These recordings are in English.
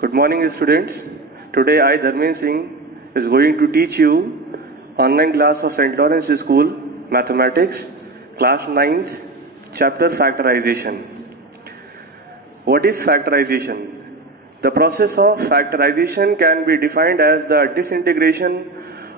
Good morning, students. Today I, Dharmen Singh, is going to teach you online class of St. Lawrence School, Mathematics, class 9th, chapter Factorization. What is factorization? The process of factorization can be defined as the disintegration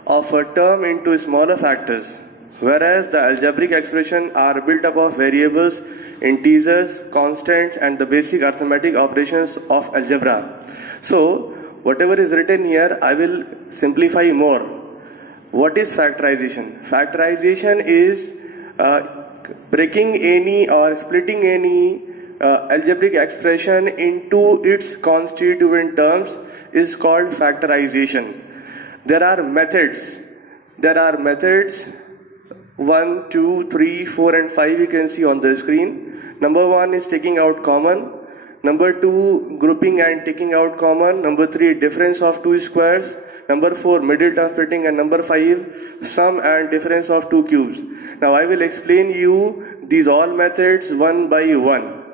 of a term into smaller factors, whereas the algebraic expressions are built up of variables, integers, constants, and the basic arithmetic operations of algebra. So, whatever is written here, I will simplify more. What is factorization? Factorization is breaking any or splitting any algebraic expression into its constituent terms is called factorization. There are methods. 1, 2, 3, 4 and 5 you can see on the screen. Number 1 is taking out common. Number 2, grouping and taking out common. Number 3, difference of two squares. Number 4, middle term splitting. And number 5, sum and difference of two cubes. Now I will explain you these all methods one by one.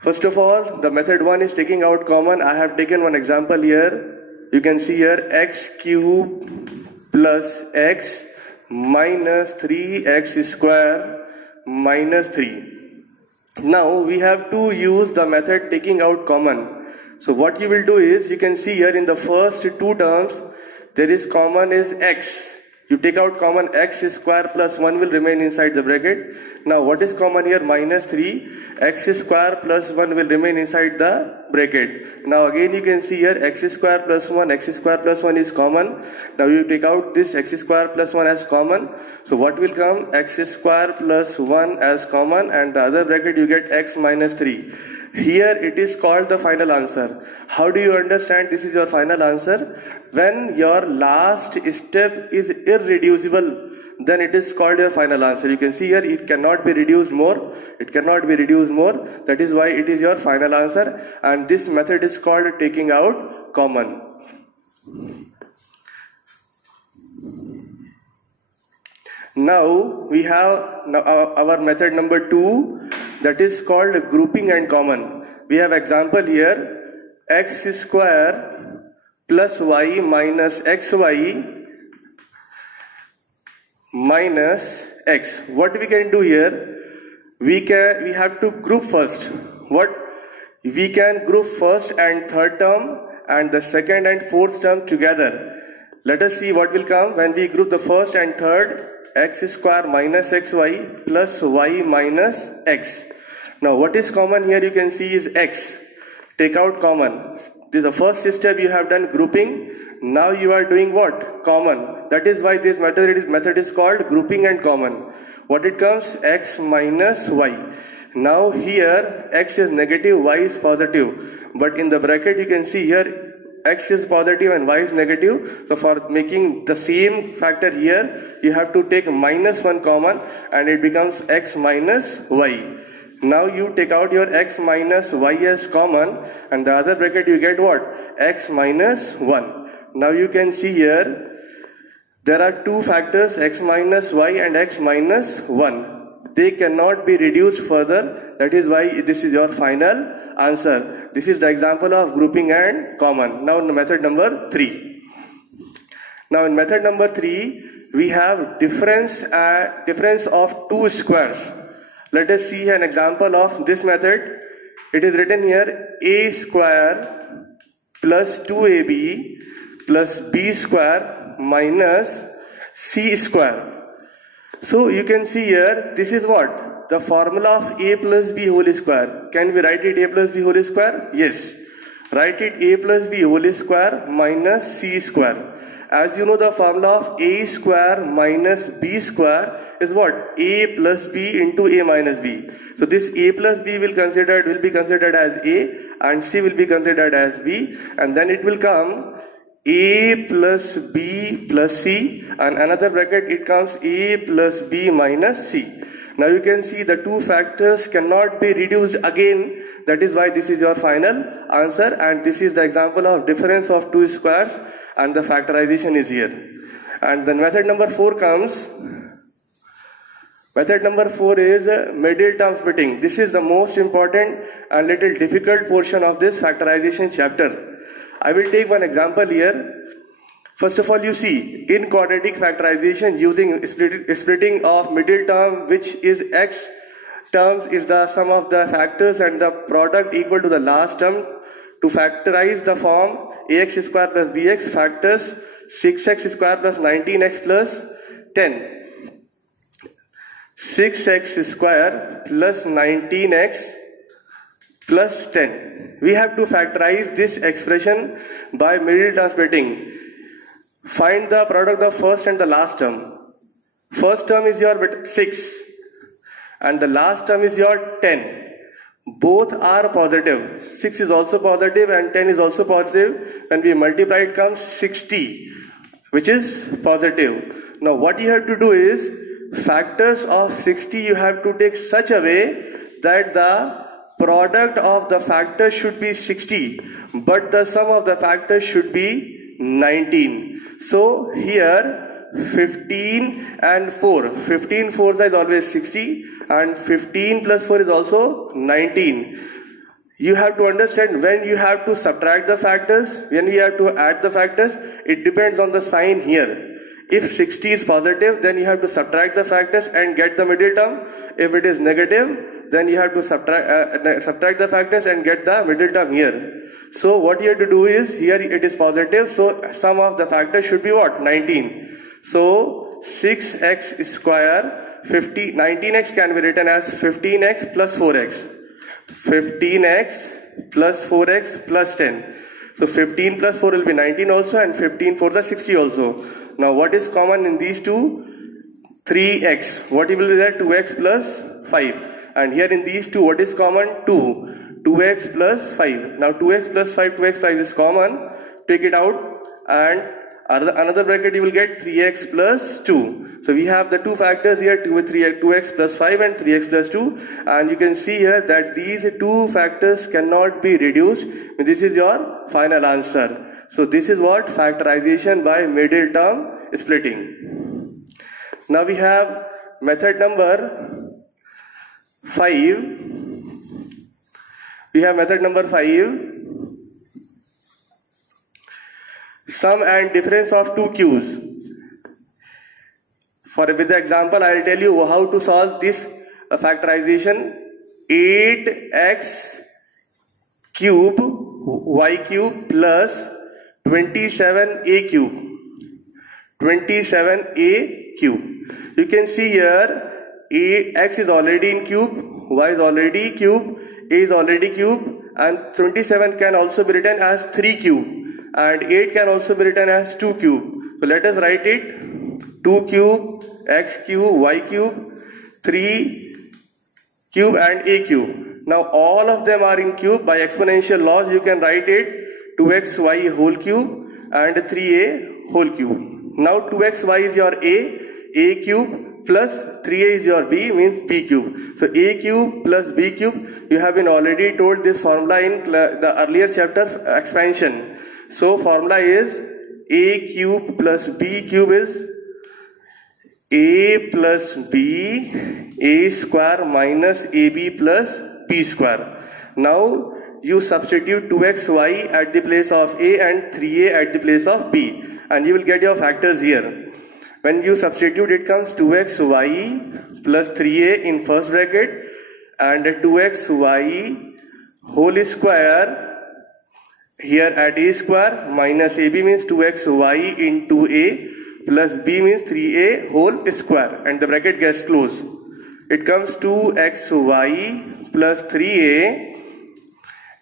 First of all, the method 1 is taking out common. I have taken one example here. You can see here x cube plus x minus 3x square minus 3. Now we have to use the method taking out common. So what you will do is, you can see here in the first two terms, there is common is x. You take out common, x square plus 1 will remain inside the bracket. Now what is common here? Minus 3. X square plus 1 will remain inside the bracket. Now again you can see here x square plus 1, x square plus 1 is common. Now you take out this x square plus 1 as common. So what will come? X square plus 1 as common, and the other bracket you get x minus 3. Here it is called the final answer. How do you understand this is your final answer? When your last step is irreducible, then it is called your final answer. You can see here it cannot be reduced more. It cannot be reduced more. That is why it is your final answer. And this method is called taking out common. Now we have our method number 2, that is called grouping and common. We have example here, x square plus y minus xy minus x. What we can do here? We have to group first. We can group first and third term and the second and fourth term together. Let us see what will come when we group the first and third. X square minus xy plus y minus x. Now what is common here? You can see is x. Take out common. This is the first step you have done, grouping. Now you are doing what? Common. That is why this method is called grouping and common. What it comes? X minus y. Now here x is negative, y is positive. But in the bracket you can see here x is positive and y is negative. So for making the same factor here, you have to take minus 1 common and it becomes x minus y. Now you take out your x minus y as common, and the other bracket you get what? X minus 1. Now you can see here, there are two factors, x minus y and x minus 1. They cannot be reduced further. That is why this is your final answer. This is the example of grouping and common. Now in method number 3. Now in method number 3, we have difference of two squares. Let us see an example of this method. It is written here, a square plus 2ab plus b square minus c square. So you can see here, this is what? The formula of a plus b whole square. Can we write it a plus b whole square? Yes. Write it a plus b whole square minus c square. As you know, the formula of a square minus b square is what? A plus b into a minus b. So this a plus b will be considered as a, and c will be considered as b, and then it will come a plus b plus c, and another bracket it comes a plus b minus c. Now you can see the two factors cannot be reduced again. That is why this is your final answer, and this is the example of difference of two squares, and the factorization is here. And then method number 4 comes Method number 4 is middle term splitting. This is the most important and little difficult portion of this factorization chapter. I will take one example here. First of all, you see, in quadratic factorization using splitting of middle term, which is x terms is the sum of the factors and the product equal to the last term. To factorize the form ax square plus bx, factors 6x square plus 19x plus 10. 6x square plus 19x plus 10. We have to factorize this expression by middle term splitting. Find the product of first and the last term. First term is your 6 and the last term is your 10. Both are positive. 6 is also positive and 10 is also positive. When we multiply, it comes 60, which is positive. Now what you have to do is, factors of 60 you have to take such a way that the product of the factors should be 60, but the sum of the factors should be 19. So here 15 and 4. 15 fours is always 60 and 15 plus 4 is also 19. You have to understand when you have to subtract the factors, when we have to add the factors, it depends on the sign here. If 60 is positive, then you have to subtract the factors and get the middle term. If it is negative, then you have to subtract the factors and get the middle term here. So what you have to do is, here it is positive, so sum of the factors should be what? 19. So 6x square, 19x can be written as 15x plus 4x. 15x plus 4x plus 10. So 15 plus 4 will be 19 also, and 15 for the 60 also. Now what is common in these two? 3x. What will be there? 2x plus 5. And here in these two, what is common? 2. 2x plus 5. Now 2x plus 5, 2x 5 is common. Take it out and another bracket you will get 3x plus 2. So we have the two factors here, 2x plus 5 and 3x plus 2. And you can see here that these two factors cannot be reduced. This is your final answer. So this is what factorization by middle term splitting. Now we have method number 5. We have method number 5. Sum and difference of two cubes. With the example, I will tell you how to solve this factorization. 8x cube y cube plus 27a cube. 27a cube. You can see here x is already in cube, y is already cube, a is already cube, and 27 can also be written as 3 cube, and 8 can also be written as 2 cube. So let us write it: 2 cube, x cube, y cube, 3 cube and a cube. Now all of them are in cube. By exponential laws you can write it 2xy whole cube and 3a whole cube. Now 2xy is your a cube plus 3a is your b, means b cube. So a cube plus b cube, you have been already told this formula in the earlier chapter expansion. So formula is a cube plus b cube is a plus b, a square minus ab plus b square. Now you substitute 2xy at the place of a and 3a at the place of b, and you will get your factors here. When you substitute, it comes 2xy plus 3a in first bracket and 2xy whole square here at a square minus ab means 2xy into a plus b means 3a whole square, and the bracket gets closed. It comes 2xy plus 3a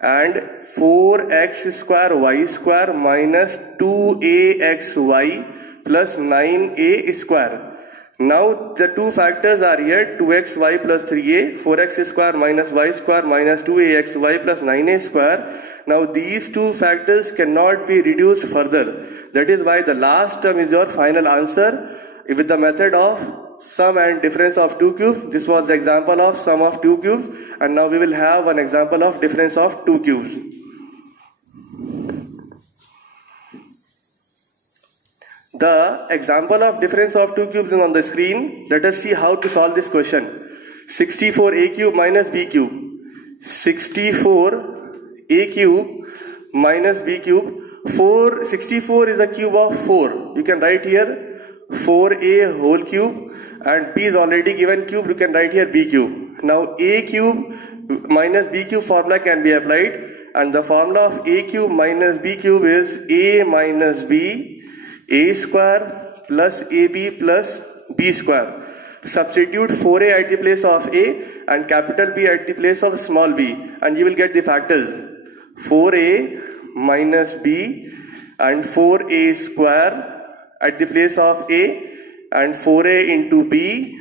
and 4x square y square minus 2axy plus 9a square. Now the two factors are here: 2xy plus 3a, 4x square minus y square minus 2axy plus 9a square. Now these two factors cannot be reduced further. That is why the last term is your final answer with the method of sum and difference of two cubes. This was the example of sum of two cubes, and now we will have an example of difference of two cubes. The example of difference of two cubes is on the screen. Let us see how to solve this question. 64a cube minus b cube. 64a cube minus b cube. 64 is a cube of 4. You can write here 4a whole cube, and b is already given cube. You can write here b cube. Now a cube minus b cube formula can be applied, and the formula of a cube minus b cube is a minus b, a square plus ab plus b square. Substitute 4a at the place of a and capital B at the place of small b, and you will get the factors. 4a minus b and 4a square at the place of a, and 4a into b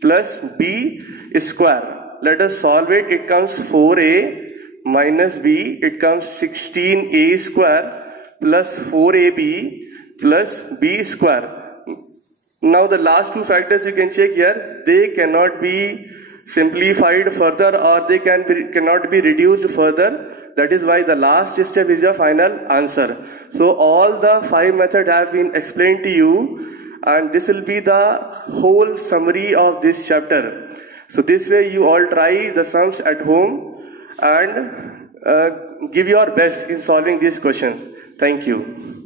plus b square. Let us solve it. It comes 4a minus b, it comes 16a square plus 4ab plus b square. Now the last two factors you can check here, they cannot be simplified further, or they cannot be reduced further. That is why the last step is your final answer. So all the 5 methods have been explained to you, and this will be the whole summary of this chapter. So this way you all try the sums at home and give your best in solving these questions. Thank you.